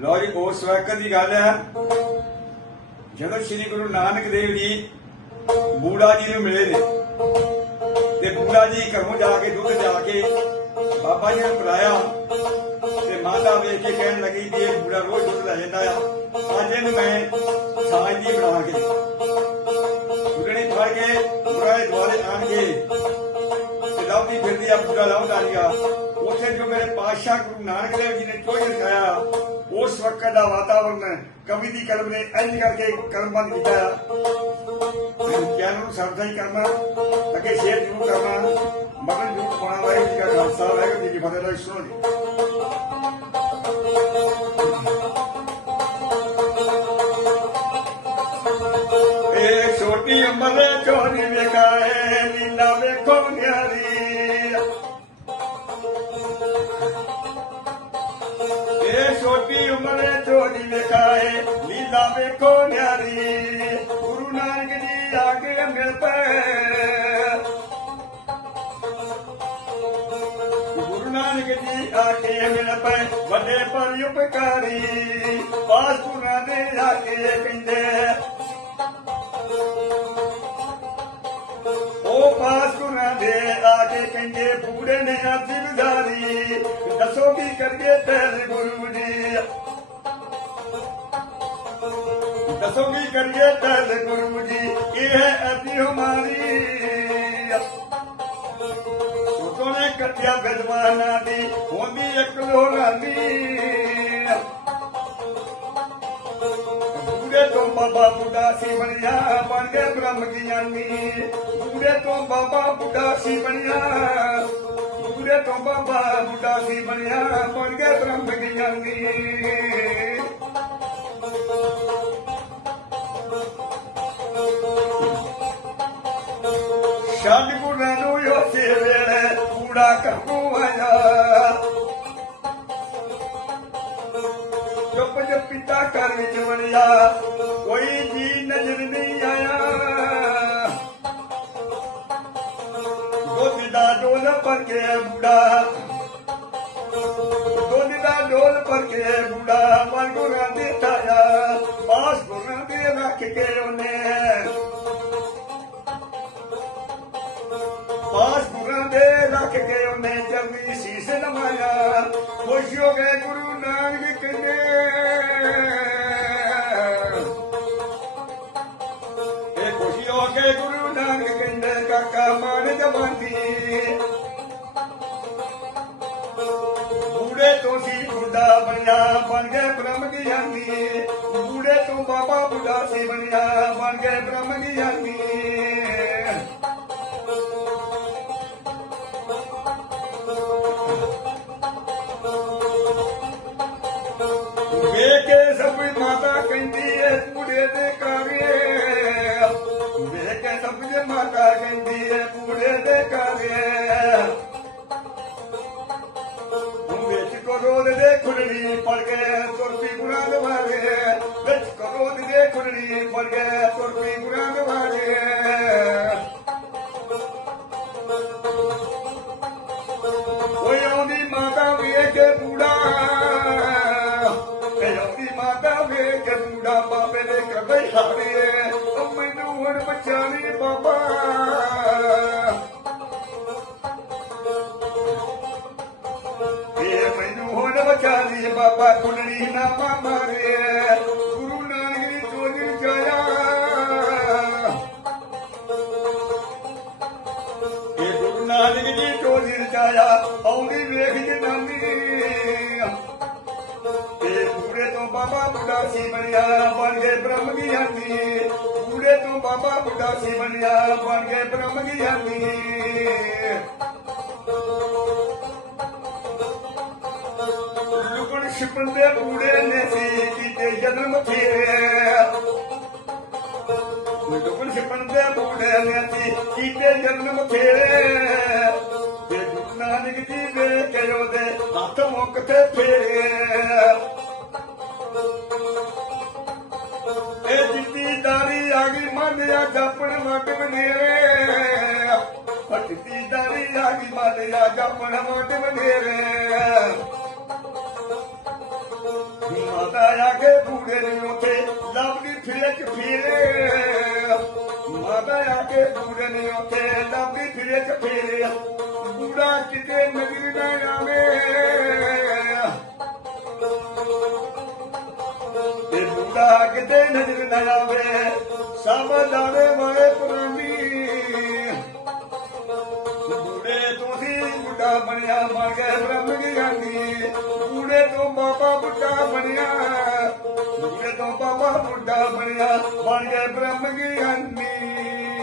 ਲੋ ਜੀ ਉਸ ਵਕਤ ਦੀ ਗੱਲ ਹੈ। ਜਦੋਂ ਸ੍ਰੀ ਗੁਰੂ ਨਾਨਕ ਦੇਵ ਜੀ ਬੂੜਾ ਜੀ ਨੂੰ ਮਿਲੇ ਨੇ, ਤੇ ਬੂੜਾ ਜੀ ਘਰੋਂ ਜਾ ਕੇ, ਦੁੱਧ ਜਾ ਕੇ ਬਾਬਾ ਜੀ ਨੂੰ ਪਿਲਾਇਆ ਤੇ ਮਾਤਾ ਵੇਖ ਕੇ ਕਹਿਣ ਲੱਗੀ ਵੀ ਇਹ ਬੂੜਾ ਰੋਜ਼ ਦੁੱਧ ਲੈ ਜਾਂਦਾ ਆ। ਅੱਜ ਇਹਨੂੰ ਮੈਂ ਸਾਜ ਦੀ ਬਣਾ ਕੇ ਬੁੜਣੀ ਫੜ ਕੇ ਬੁੜਾ ਦੁਆਰੇ ਆਣ ਕੇ ਤੇ ਲੱਭਦੀ ਫਿਰਦੀ ਆ, ਬੂੜਾ ਲਾਉਂਦਾ ਨਹੀਂਗਾ ਉੱਥੇ ਜੋ ਮੇਰੇ ਪਾਤਸ਼ਾਹ ਗੁਰੂ ਨਾਨਕ ਦੇਵ ਜੀ ਨੇ ਚੋਈ ਰਖਾਇਆ ਉਸ ਵਕਤ ਦਾ ਵਾਤਾਵਰਨ ਕਵੀ ਦੀ ਕਲਮ ਨੇ ਇੰਜ ਕਰਕੇ ਕਲਮਬੰਦ ਕੀਤਾ। ਗਿਆਨ ਨੂੰ ਸਰਦਾ ਹੀ ਕਰਨਾ, ਅੱਗੇ ਸ਼ੇਰ ਜ਼ਰੂਰ ਕਰਨਾ। ਮਗਰ ਜ਼ਰੂਰ ਪਾਉਣਾ, ਵਾਹਿਗੁਰੂ ਜੀ ਕਾ ਖਾਲਸਾ, ਵਾਹਿਗੁਰੂ ਜੀ ਕੀ ਫਤਿਹ ਦਾ ਸੁਣੋ ਜੀ ਇਹ ਛੋਟੀ ਉਮਰ ਚੋਰੀ ਵੇਖਾਏ ਲੀਲਾ ਵੇਖੋ ਨਿਆਰੀ ਦੇ ਚੋਰੀ ਵੇਖਾਏ, ਲੀਲਾ ਵੇਖੋ ਨਿਆਰੀ, ਗੁਰੂ ਨਾਨਕ ਜੀ ਆ ਕੇ ਮਿਲ ਪਏ। ਗੁਰੂ ਨਾਨਕ ਜੀ ਆ ਕੇ ਮਿਲ ਪਏ, ਵੱਡੇ ਪਰ ਉਪਕਾਰੀ, ਪਾਸਪੁਰਾਂ ਦੇ ਆ ਕੇ ਕਹਿੰਦੇ ਉਹ ਪਾਸਪੁਰਾਂ ਦੇ ਆ ਕੇ ਕਹਿੰਦੇ ਬੂੜੇ ਨੇ ਆਸੀ ਵਿਧਾਰੀ ਦੱਸੋ ਕੀ ਕਰੀਏ ਤੇਰੇ ਗੁਰੂ ਜੀ। ਦੱਸੋ ਕੀ ਕਰੀਏ ਤੇਰੇ ਗੁਰੂ ਜੀ? ਇਹ ਹੈ ਅਤੀ ਹਮਾਰੀ? ਉਤੋਂ ਨੇ ਕੱਟਿਆ ਵਿਦਵਾਨਾਂ ਦੀ ਹੁੰਦੀ ਇੱਕ ਲੋਰਾਨੀ ਬੂੜੇ ਤੋਂ ਬਾਬਾ ਬੁੱਢਾ ਸੀ ਬਣਿਆ, ਬਣ ਗਿਆ ਬ੍ਰਹਮ ਗਿਆਨੀ ਬੂੜੇ ਤੋਂ ਬਾਬਾ ਬੁੱਢਾ ਸੀ ਬਣਿਆ ਬੂੜੇ ਤੋਂ ਬਾਬਾ ਬੁੱਢਾ ਸੀ ਬਣਿਆ, ਬਣ ਗਿਆ ਬ੍ਰਹਮ ਗਿਆਨੀ ਸ਼ਾਦ ਗੁਰਾਂ ਨੂੰ ਯੋਸੇ ਵੇਲੇ ਕੂੜਾ ਕੰਗੂ ਆਇਆ। ਚੁੱਪ ਜੇ ਘਰ ਵਿੱਚ ਵੜਿਆ ਕੋਈ ਜੀ ਨਜ਼ਰ ਨਹੀਂ ਆਇਆ। ਦੁੱਧ ਦਾ ਡੋਲ ਭਰ ਕੇ ਬੁੜਾ, ਦੁੱਧ ਦਾ ਡੋਲ ਭਰ ਕੇ ਬੁੜਾ ਮਨ ਗੁਰਾਂ ਦੇ ਤਾਇਆ ਪਾਸ ਗੁਰਾਂ ਦੇ ਰੱਖ ਕੇ ਉਹਨੇ। ਕੇ ਉਹਨੇ ਚੰਗੀ ਸੀਸ ਨਵਾਇਆ ਖੁਸ਼ ਹੋ ਗਏ ਗੁਰੂ ਨਾਨਕ ਕਹਿੰਦੇ। ਇਹ ਖੁਸ਼ੀ ਹੋ ਕੇ ਗੁਰੂ ਨਾਨਕ ਕਹਿੰਦੇ, ਕਾਕਾ ਮਾਨ ਜਵਾਨੀ। ਬੂੜੇ ਤੋਂ ਸੀ ਬੁੱਢਾ ਬਣਿਆ, ਬਣ ਗਏ ਬ੍ਰਹਮ ਗਿਆਨੀ। ਬੂੜੇ ਤੋਂ ਬਾਬਾ ਬੁੱਢਾ ਸੀ ਬਣਿਆ, ਬਣ ਗਏ ਬ੍ਰਹਮ ਗਿਆਨੀ। ਬਾਬਾ ਨਾ ਮਾਰੇ ਗੁਰੂ ਨਾਨਕ ਦੀ ਚੋਜੀ ਜਾਇਆ। ਇਹ ਗੁਰੂ ਨਾਨਕ ਜੀ ਟੋਲੀ ਰਚਾਇਆ ਆਉਂਦੀ ਵੇਖ ਜਨਾਨੀ। ਤੇ ਪੂਰੇ ਤੋਂ ਬਾਬਾ ਬੁੱਢਾ ਸੀ ਬਣਿਆ, ਬਣ ਗਏ ਬ੍ਰਹਮ ਗਿਆਨੀ ਪੂਰੇ ਤੋਂ ਬਾਬਾ ਬੁੱਢਾ ਸੀ ਬਣਿਆ, ਬਣ ਗਏ ਬ੍ਰਹਮ ਗਿਆਨੀ ਛਿਪਣ ਦੇ ਬੂੜੇ ਨੇ ਸੀ ਕੀਤੇ ਜਨਮ ਫੇਰੇ ਲੁਕਣ ਛਿਪਣ ਦੇ ਬੂੜੇ ਨੇ ਸੀ ਕੀਤੇ ਜਨਮ ਫੇਰੇ ਤੇ ਗੁਰੂ ਨਾਨਕ ਜੀ ਵੇਖ ਕੇ ਉਹਦੇ ਹੱਥ ਮੁੱਕ ਤੇ ਫੇਰੇ ਇਹ ਜਿੱਤੀ ਦਾਰੀ ਆ ਗਈ ਮਨ ਆ ਜਾਪਣ ਵਟ ਬਨੇਰੇ। ਪੱਟੀ ਦਾਰੀ ਆ ਗਈ ਮਨ ਆ ਜਾਪਣ ਵਟ ਬਨੇਰੇ। ਮਾਤਾ ਆ ਕੇ ਬੂੜੇ ਨੇ ਉੱਥੇ ਲੱਭਦੀ ਫਿਰੇ ਚ ਫਿਰੇ। ਮਾਤਾ ਆ ਕੇ ਬੂੜੇ ਨੇ ਉੱਥੇ ਲੱਭਦੀ ਫਿਰੇ ਚ ਫਿਰੇ। ਬੂੜਾ ਕਿਤੇ ਨਜ਼ਰ ਨਾ ਆਵੇ। ਤੇ ਬੂੜਾ ਕਿਤੇ ਨਜ਼ਰ ਨਾ ਆਵੇ, ਸਭ ਦਾਵੇ ਵਾਲੇ ਪੁਰਾਣੀ। ਬੂੜੇ ਤੋਂ ਬੁੱਢਾ ਬਣਿਆ, ਬਣ ਗਿਆ ਬ੍ਰਹਮ ਗਿਆਨੀ। ਬੂੜੇ ਤੋਂ ਬਾਬਾ ਬੁੱਢਾ ਬਣਿਆ। ਬੂੜੇ ਤੋਂ ਬਾਬਾ ਬੁੱਢਾ ਬਣਿਆ। ਬਣ ਗਿਆ ਬ੍ਰਹਮ ਗਿਆਨੀ